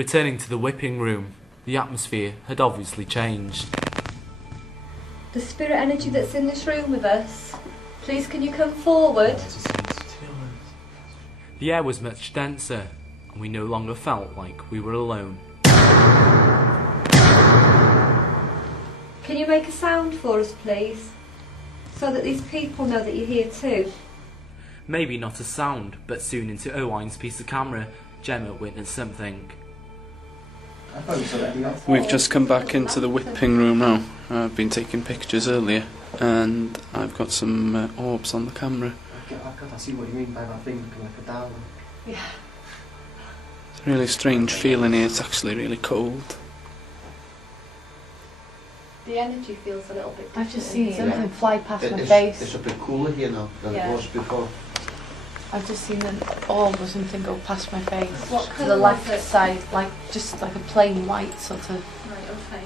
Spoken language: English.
Returning to the whipping room, the atmosphere had obviously changed. The spirit energy that's in this room with us, please can you come forward? The air was much denser, and we no longer felt like we were alone. Can you make a sound for us, please? So that these people know that you're here too. Maybe not a sound, but soon into Owine's piece of camera, Gemma witnessed something. We've just come back into the whipping room now. I've been taking pictures earlier, and I've got some orbs on the camera. I see what you mean by that thing looking like a down. Yeah. It's a really strange feeling here. It's actually really cold. The energy feels a little bit different. I've just seen something fly past my It's face. a bit cooler here now than it was before. I've just seen an orb or something go past my face. What to colour the was left it? side, like just like a plain white sort of. Right, okay.